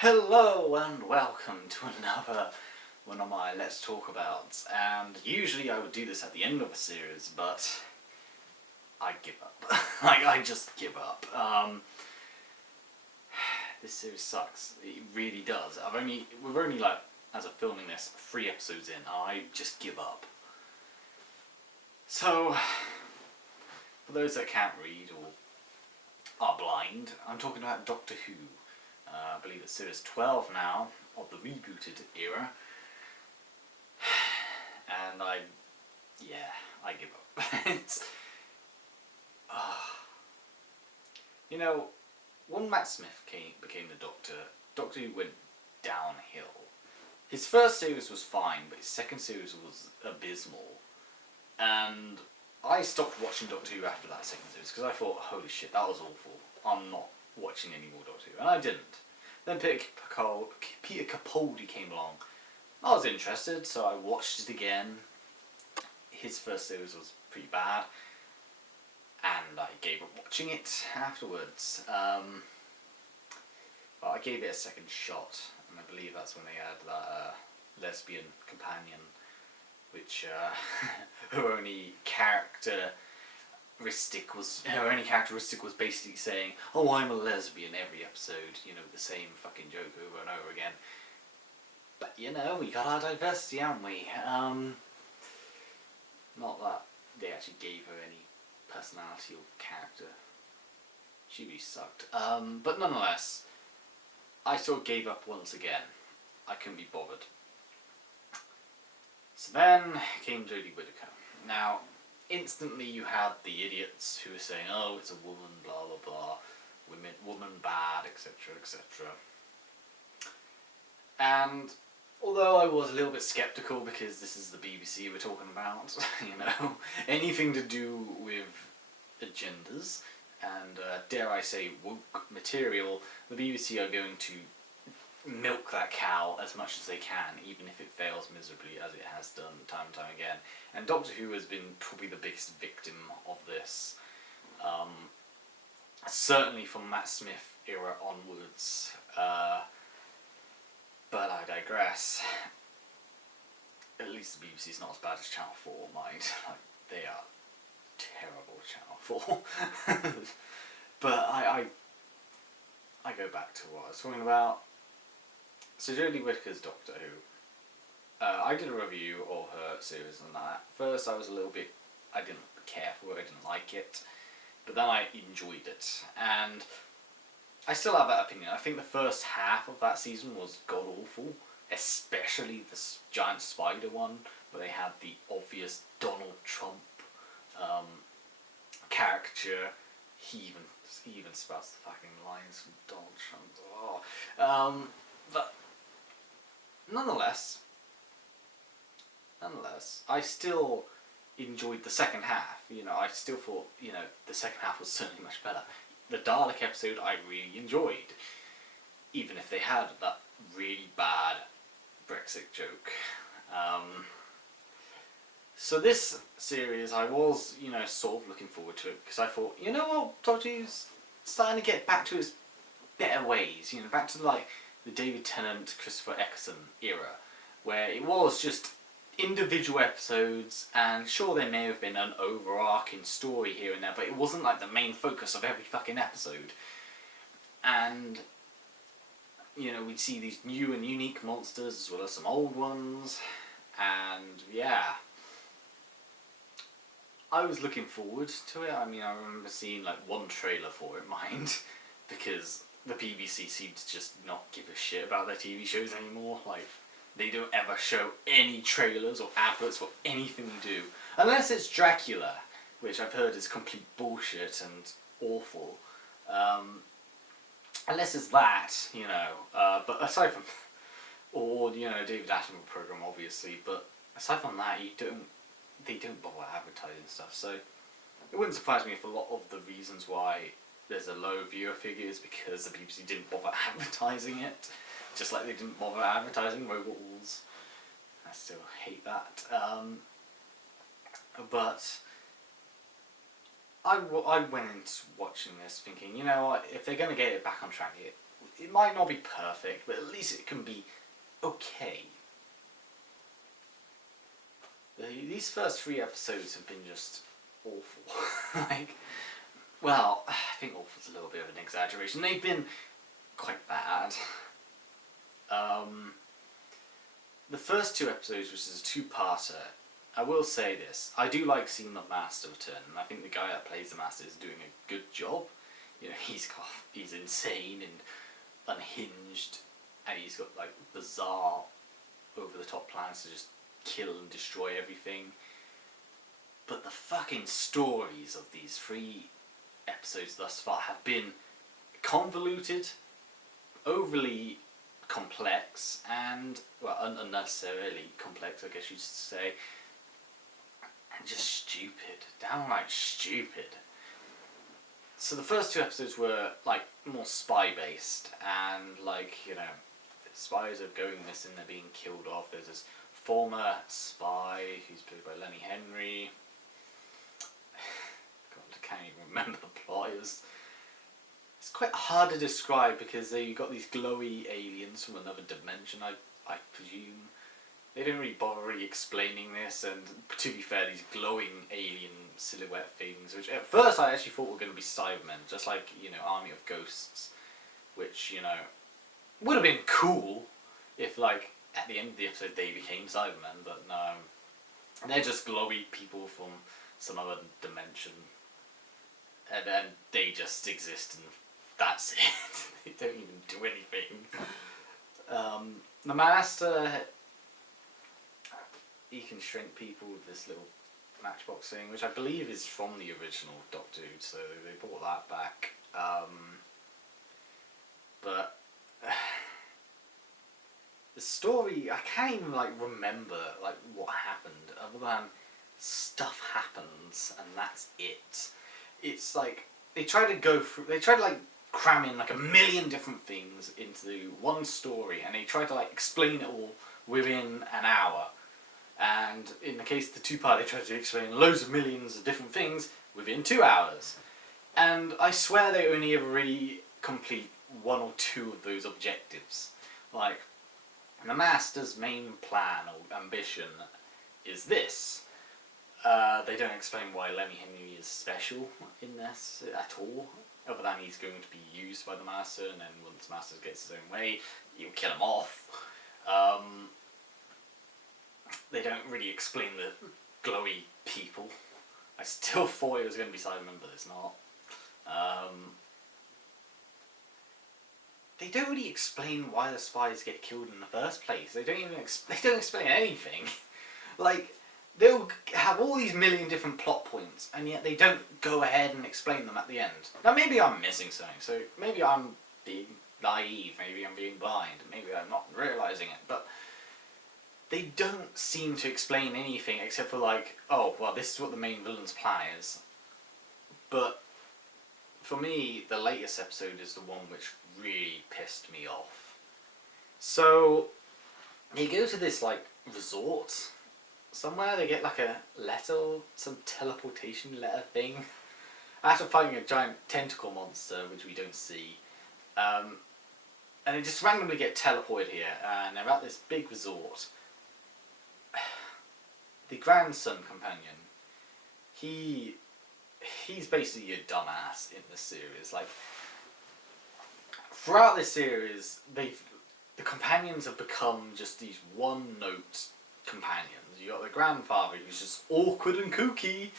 Hello and welcome to another one of my Let's Talk Abouts, and usually I would do this at the end of a series, but I give up. I just give up. This series sucks. It really does. We're only like, as of filming this, 3 episodes in, and I just give up. So, for those that can't read or are blind, I'm talking about Doctor Who. I believe it's series 12 now, of the rebooted era. And I give up. It's, you know, when Matt Smith became the Doctor, Doctor Who went downhill. His first series was fine, but his second series was abysmal. And I stopped watching Doctor Who after that second series, because I thought, holy shit, that was awful. I'm not watching any more Doctor Who, and I didn't. Then Peter Capaldi came along. I was interested, so I watched it again. His first series was pretty bad, and I gave up watching it afterwards. But I gave it a second shot, and I believe that's when they had that lesbian companion, which her only characteristic was basically saying, "Oh, I'm a lesbian," every episode, you know, the same fucking joke over and over again. But you know, we got our diversity, haven't we? Not that they actually gave her any personality or character. She really sucked. But nonetheless, I sort of gave up once again. I couldn't be bothered. So then came Jodie Whittaker. Now, instantly you had the idiots who were saying, "Oh, it's a woman, blah blah blah, woman bad, etc. etc." And although I was a little bit skeptical because this is the BBC we're talking about, you know, anything to do with agendas and dare I say woke material, the BBC are going to milk that cow as much as they can, even if it fails miserably, as it has done time and time again. And Doctor Who has been probably the biggest victim of this. Certainly from Matt Smith era onwards. But I digress. At least the BBC is not as bad as Channel 4, mind. Like, they are terrible, Channel 4. But I go back to what I was talking about. So Jodie Whittaker's Doctor Who. I did a review of her series and that. First I was a little bit, I didn't care for it, I didn't like it. But then I enjoyed it. And I still have that opinion. I think the first half of that season was god-awful. Especially the giant spider one, where they had the obvious Donald Trump caricature. He even spouts the fucking lines from Donald Trump. Oh. But nonetheless, I still enjoyed the second half. You know, I still thought, you know, the second half was certainly much better. The Dalek episode I really enjoyed, even if they had that really bad Brexit joke. So this series, I was, you know, sort of looking forward to it, because I thought, you know what, Doctor Who's starting to get back to his better ways, you know, back to like the David Tennant, Christopher Eccleston era, where it was just individual episodes, and sure there may have been an overarching story here and there, but it wasn't like the main focus of every fucking episode. And, you know, we'd see these new and unique monsters as well as some old ones, and yeah. I was looking forward to it. I mean, I remember seeing like one trailer for it, mind, because the BBC seemed to just not give a shit about their TV shows anymore. Like, they don't ever show any trailers or adverts for anything they do. Unless it's Dracula, which I've heard is complete bullshit and awful. Unless it's that, you know. But aside from... Or, you know, David Attenborough program, obviously. But aside from that, they don't bother advertising stuff. So it wouldn't surprise me if a lot of the reasons why there's a low viewer figure is because the BBC didn't bother advertising it. Just like they didn't bother advertising Robot Wars. I still hate that. But I went into watching this thinking, you know what, if they're going to get it back on track, it might not be perfect, but at least it can be okay. These first 3 episodes have been just awful. Like, well, I think awful's a little bit of an exaggeration. They've been quite bad. The first 2 episodes, which is a 2-parter, I will say this: I do like seeing the Master return, and I think the guy that plays the Master is doing a good job. You know, he's insane and unhinged, and he's got like bizarre, over-the-top plans to just kill and destroy everything. But the fucking stories of these 3 episodes thus far have been convoluted, overly complex, and, well, unnecessarily complex, I guess you'd say, and just stupid, downright stupid. So the first 2 episodes were like more spy based, and like, you know, spies are going missing, they're being killed off. There's this former spy who's played by Lenny Henry. God, I can't even remember the plot. It's quite hard to describe because you've got these glowy aliens from another dimension, I presume. They don't really bother really explaining this, and to be fair, these glowing alien silhouette things, which at first I actually thought were going to be Cybermen, just like, you know, Army of Ghosts, which, you know, would have been cool if, like, at the end of the episode they became Cybermen, but no. They're just glowy people from some other dimension, and then they just exist and that's it. They don't even do anything. The Master, he can shrink people with this little matchbox thing, which I believe is from the original Doctor Who, so they brought that back. But the story, I can't even like remember like what happened, other than stuff happens and that's it. It's like they try to like cram in like a million different things into one story, and they try to like explain it all within an hour. And in the case of the 2-part, they try to explain loads of millions of different things within 2 hours. And I swear they only ever really complete 1 or 2 of those objectives. Like, the Master's main plan or ambition is this. They don't explain why Lemmy Henry is special in this at all, other than he's going to be used by the Master, and then once the Master gets his own way, he'll kill him off. They don't really explain the glowy people. I still thought it was going to be Cybermen, but it's not. They don't really explain why the spies get killed in the first place. They don't even they don't explain anything. Like, they'll have all these million different plot points, and yet they don't go ahead and explain them at the end. Now, maybe I'm missing something, so maybe I'm being naive, maybe I'm being blind, maybe I'm not realising it, but they don't seem to explain anything except for like, oh, well, this is what the main villain's plan is. But for me, the latest episode is the one which really pissed me off. So they go to this like resort somewhere. They get like a letter, some teleportation letter thing, after fighting a giant tentacle monster, which we don't see. And they just randomly get teleported here, and they're at this big resort. The grandson companion, he's basically a dumbass in this series. Like, throughout this series, the companions have become just these one-note companions. You got the grandfather, who's just awkward and kooky.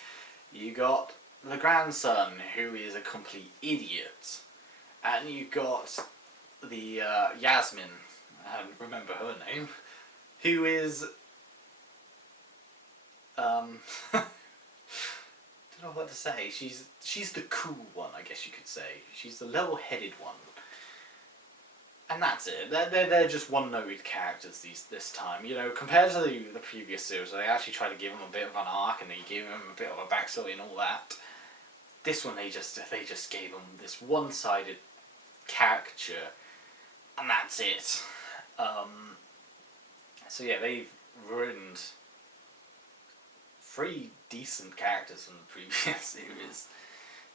You got the grandson, who is a complete idiot, and you got the Yasmin, I don't remember her name, who is don't know what to say. She's the cool one, I guess you could say. She's the level-headed one, and that's it. They're just one-noted characters this time. You know, compared to the previous series, they actually try to give them a bit of an arc, and they give them a bit of a backstory and all that. This one, they just gave them this one-sided caricature, and that's it. So yeah, they've ruined 3 decent characters from the previous series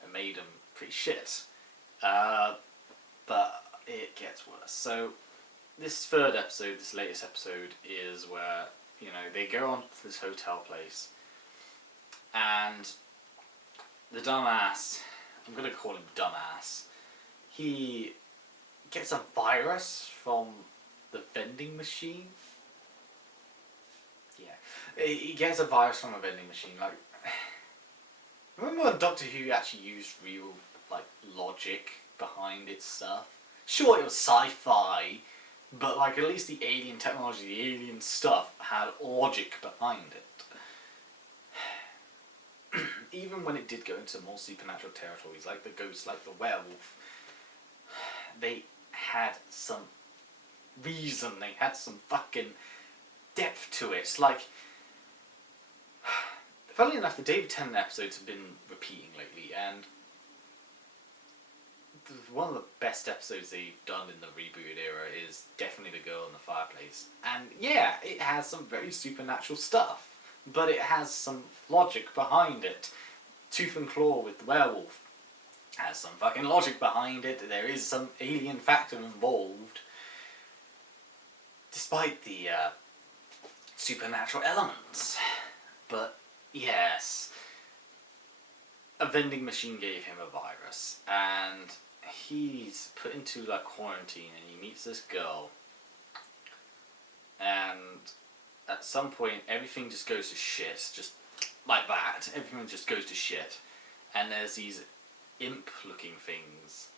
and made them pretty shit. But it gets worse. So this third episode, this latest episode, is where, you know, they go on to this hotel place, and the dumbass, I'm going to call him dumbass, he gets a virus from the vending machine. Yeah. He gets a virus from a vending machine. Like, remember when Doctor Who actually used real, like, logic behind its stuff? Sure, it was sci-fi, but, like, at least the alien technology, the alien stuff had logic behind it. Even when it did go into more supernatural territories, like the ghost, like the werewolf, they had some reason, they had some fucking depth to it. It's like, funnily enough, the David Tennant episodes have been repeating lately, and one of the best episodes they've done in the reboot era is definitely The Girl in the Fireplace. And yeah, it has some very supernatural stuff, but it has some logic behind it. Tooth and Claw with the werewolf has some fucking logic behind it. There is some alien factor involved, despite the supernatural elements. But yes, a vending machine gave him a virus, and he's put into like quarantine, and he meets this girl, and at some point everything just goes to shit, just like that. Everything just goes to shit, and there's these imp looking things.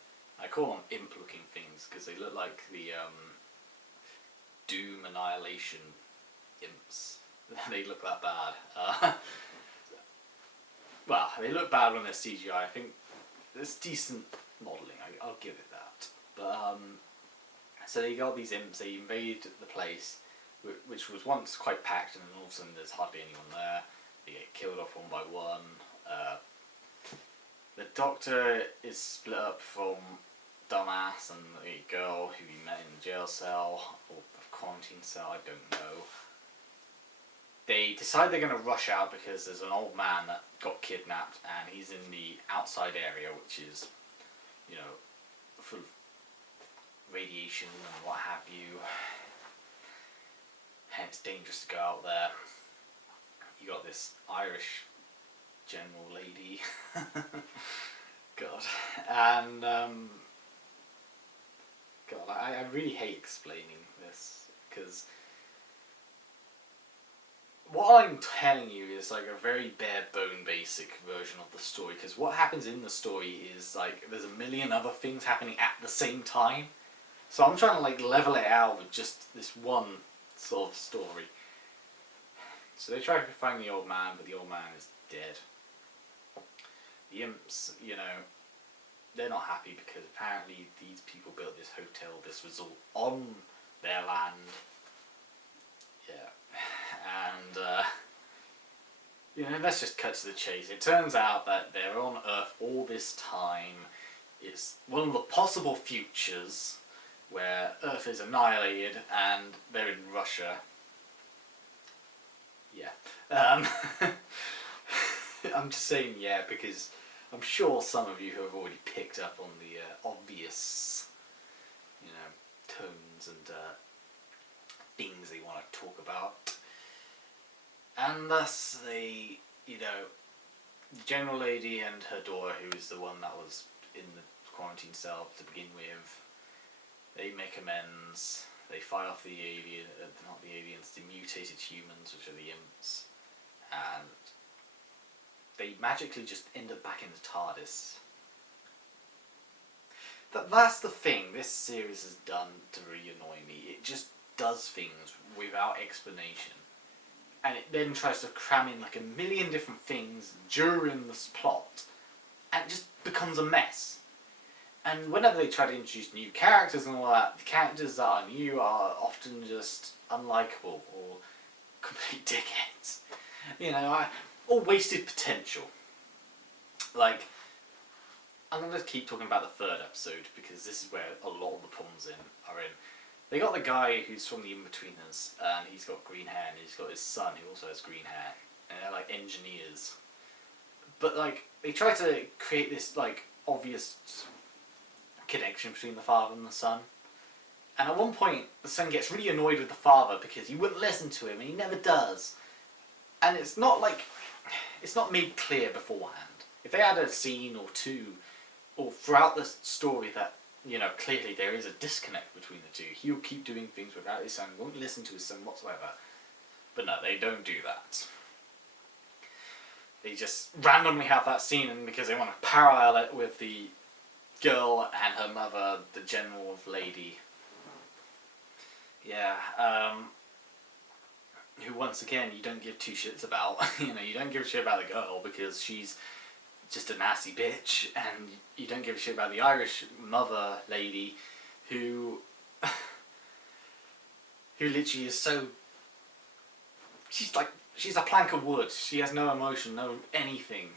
I call them imp looking things because they look like the Doom Annihilation imps. They look that bad. Well, they look bad when they're CGI. I think it's decent modelling. I'll give it that. But so they got these imps. They invade the place, which was once quite packed, and then all of a sudden there's hardly anyone there. They get killed off one by one. The Doctor is split up from Dumbass and the girl who he met in the jail cell or quarantine cell. I don't know. They decide they're going to rush out because there's an old man that got kidnapped, and he's in the outside area, which is, you know, full of radiation and what have you. And it's dangerous to go out there. You got this Irish general lady. God. And, God, I really hate explaining this, because what I'm telling you is like a very bare bone basic version of the story, because what happens in the story is like there's a million other things happening at the same time. So I'm trying to like level it out with just this one sort of story. So they try to find the old man, but the old man is dead. The imps, you know, they're not happy because apparently these people built this hotel, this resort on their land. Yeah. And, you know, let's just cut to the chase. It turns out that they're on Earth all this time. It's one of the possible futures where Earth is annihilated and they're in Russia. Yeah. I'm just saying yeah because I'm sure some of you have already picked up on the obvious, you know, tones and things they want to talk about. And thus they, you know, the general lady and her daughter, who is the one that was in the quarantine cell to begin with, they make amends. They fight off the alien, not the aliens, the mutated humans, which are the imps, and they magically just end up back in the TARDIS. That's the thing this series has done to really annoy me. It just does things without explanation. And it then tries to cram in like a million different things during this plot. And it just becomes a mess. And whenever they try to introduce new characters and all that, the characters that are new are often just unlikable or complete dickheads. You know, or wasted potential. Like, I'm going to keep talking about the third episode because this is where a lot of the problems are in. They got the guy who's from the In-Betweeners, and he's got green hair, and he's got his son who also has green hair, and they're like engineers. But like, they try to create this like obvious connection between the father and the son. And at one point, the son gets really annoyed with the father because he wouldn't listen to him, and he never does. And it's not made clear beforehand. If they had a scene or two, or throughout the story that, clearly there is a disconnect between the two, he'll keep doing things without his son, won't listen to his son whatsoever. But no, they don't do that. They just randomly have that scene, and because they want to parallel it with the girl and her mother, the general lady. Yeah, who once again you don't give two shits about. You don't give a shit about the girl because she's just a nasty bitch, and you don't give a shit about the Irish mother lady who literally is so... She's a plank of wood. She has no emotion, no anything.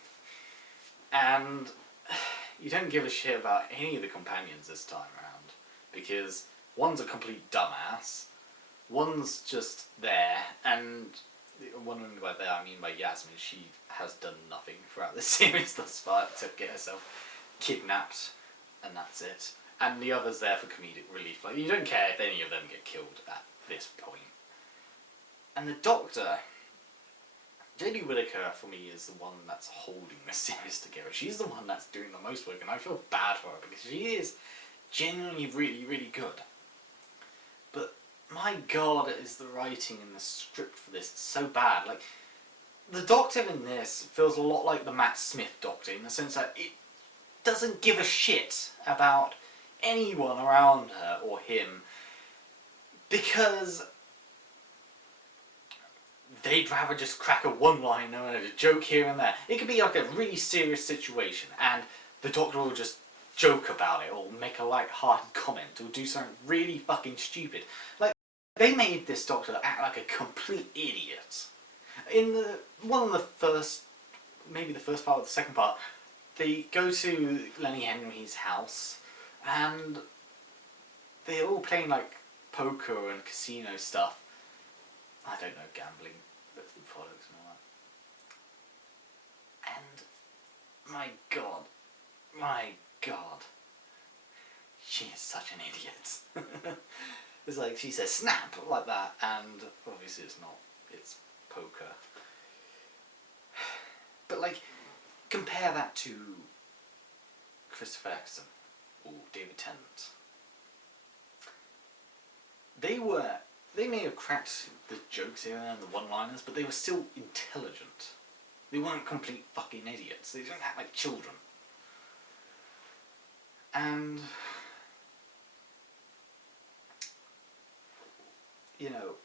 And you don't give a shit about any of the companions this time around, because one's a complete dumbass, one's just there, and one by there I mean by Yasmin. She has done nothing throughout the series thus far except get herself kidnapped, and that's it. And the other's there for comedic relief. Like, you don't care if any of them get killed at this point. And the Doctor, Jodie Whittaker for me is the one that's holding this series together. She's the one that's doing the most work, and I feel bad for her because she is genuinely really, really good. But my god, is the writing in the script for this so bad. Like, the Doctor in this feels a lot like the Matt Smith Doctor, in the sense that it doesn't give a shit about anyone around her or him, because they'd rather just crack a one-liner and a joke here and there. It could be like a really serious situation, and the Doctor will just joke about it, or make a light-hearted comment, or do something really fucking stupid. Like, they made this Doctor act like a complete idiot. In one of the first, maybe the first part or the second part, they go to Lenny Henry's house, and they're all playing like poker and casino stuff. I don't know, gambling products and all that. And my god, she is such an idiot. It's like she says snap like that, and obviously it's not, it's poker. But like, compare that to Christopher Eccleston or David Tennant. They may have cracked the jokes here and the one-liners, but they were still intelligent. They weren't complete fucking idiots. They didn't act like children. And,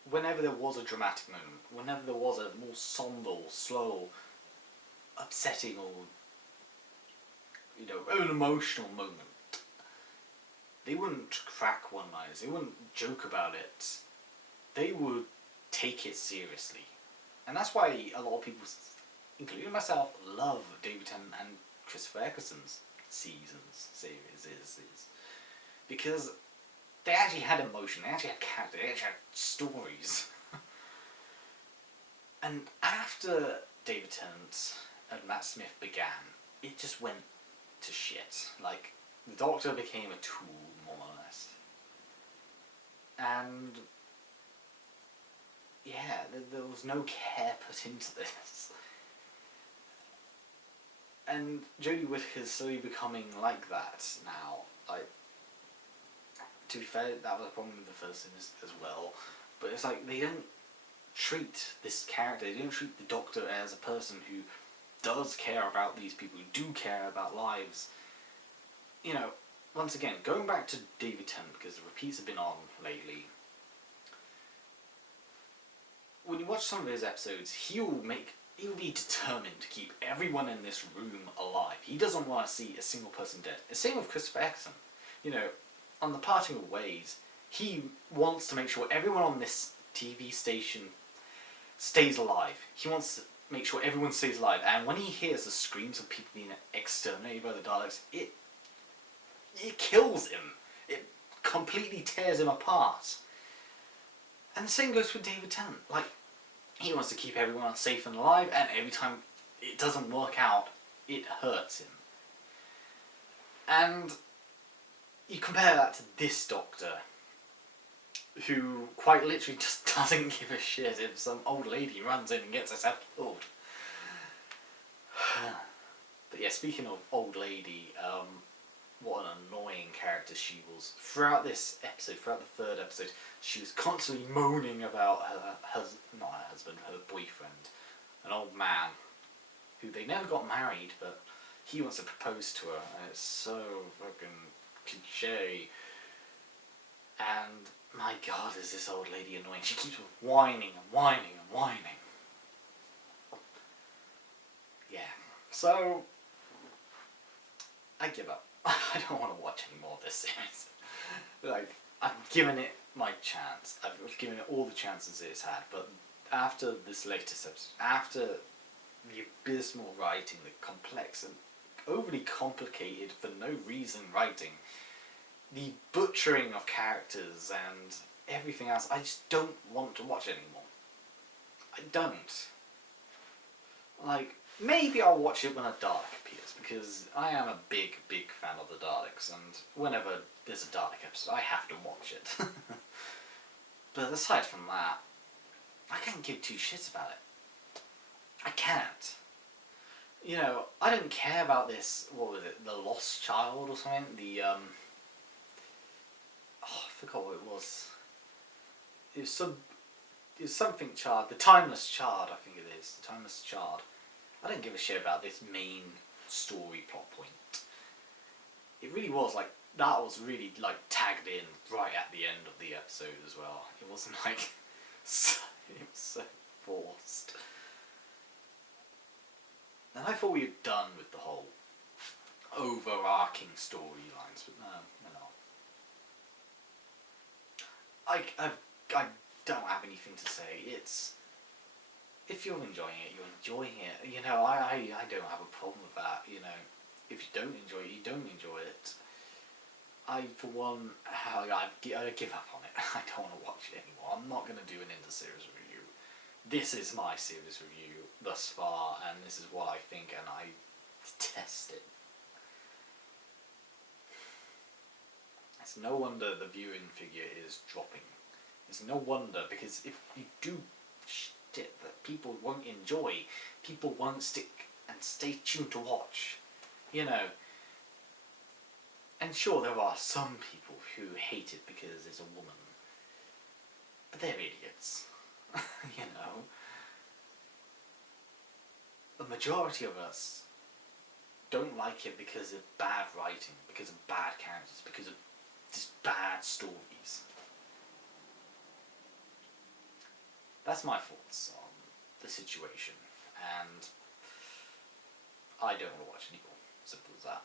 whenever there was a dramatic moment, whenever there was a more somber or slow, upsetting or, an emotional moment, they wouldn't crack one-liners, they wouldn't joke about it. They would take it seriously. And that's why a lot of people, including myself, love David Tennant and Christopher Eccleston's series. Because they actually had emotion, they actually had character, they actually had stories. And after David Tennant and Matt Smith began, it just went to shit. Like, the Doctor became a tool, more or less. And yeah, there was no care put into this. And Jodie Whittaker's slowly becoming like that now. Like, to be fair, that was a problem with the first thing as well. But it's like, they don't treat this character, they don't treat the Doctor as a person who does care about these people, who do care about lives. Once again, going back to David Tennant, because the repeats have been on lately, when you watch some of his episodes, he'll be determined to keep everyone in this room alive. He doesn't want to see a single person dead. The same with Christopher Eccleston. On the parting of ways, he wants to make sure everyone on this TV station stays alive. He wants to make sure everyone stays alive. And when he hears the screams of people being exterminated by the Daleks, it kills him. It completely tears him apart. And the same goes with David Tennant. Like, he wants to keep everyone safe and alive, and every time it doesn't work out, it hurts him. And you compare that to this Doctor, who quite literally just doesn't give a shit if some old lady runs in and gets herself killed. But yeah, speaking of old lady, what an annoying character she was. Throughout this episode, throughout the third episode, she was constantly moaning about not her husband, her boyfriend, an old man, who they never got married, but he wants to propose to her, and it's so fucking cliche. And my god, is this old lady annoying. She keeps whining and whining and whining. Yeah, so I give up. I don't want to watch any more of this series. Like, I've given it my chance. I've given it all the chances it's had, but after this latest episode, after the abysmal writing, the complex and overly complicated for no reason writing, the butchering of characters and everything else, I just don't want to watch anymore. I don't. Like, maybe I'll watch it when a Dalek appears, because I am a big, big fan of the Daleks, and whenever there's a Dalek episode, I have to watch it. But aside from that, I can't give two shits about it. I can't. You know, I don't care about this, what was it, the Lost Child or something? I forgot what it was. It was something Chard, the Timeless Chard, I think it is, the Timeless Chard. I don't give a shit about this main story plot point. It really was like, that was really like tagged in right at the end of the episode as well. It wasn't like, it was so forced. And I thought we were done with the whole overarching storylines, but no, we're not. I don't have anything to say. It's, if you're enjoying it, you're enjoying it. You know, I don't have a problem with that. You know, if you don't enjoy it, you don't enjoy it. I, for one, I give up on it. I don't want to watch it anymore. I'm not going to do an end-of-series review. This is my series review thus far, and this is what I think, and I detest it. It's no wonder the viewing figure is dropping. It's no wonder, because if you do shit that people won't enjoy, people won't stick and stay tuned to watch. You know. And sure, there are some people who hate it because it's a woman. But they're idiots. You know. The majority of us don't like it because of bad writing, because of bad characters, because of just bad stories. That's my thoughts on the situation, and I don't want to watch any more. Simple as that.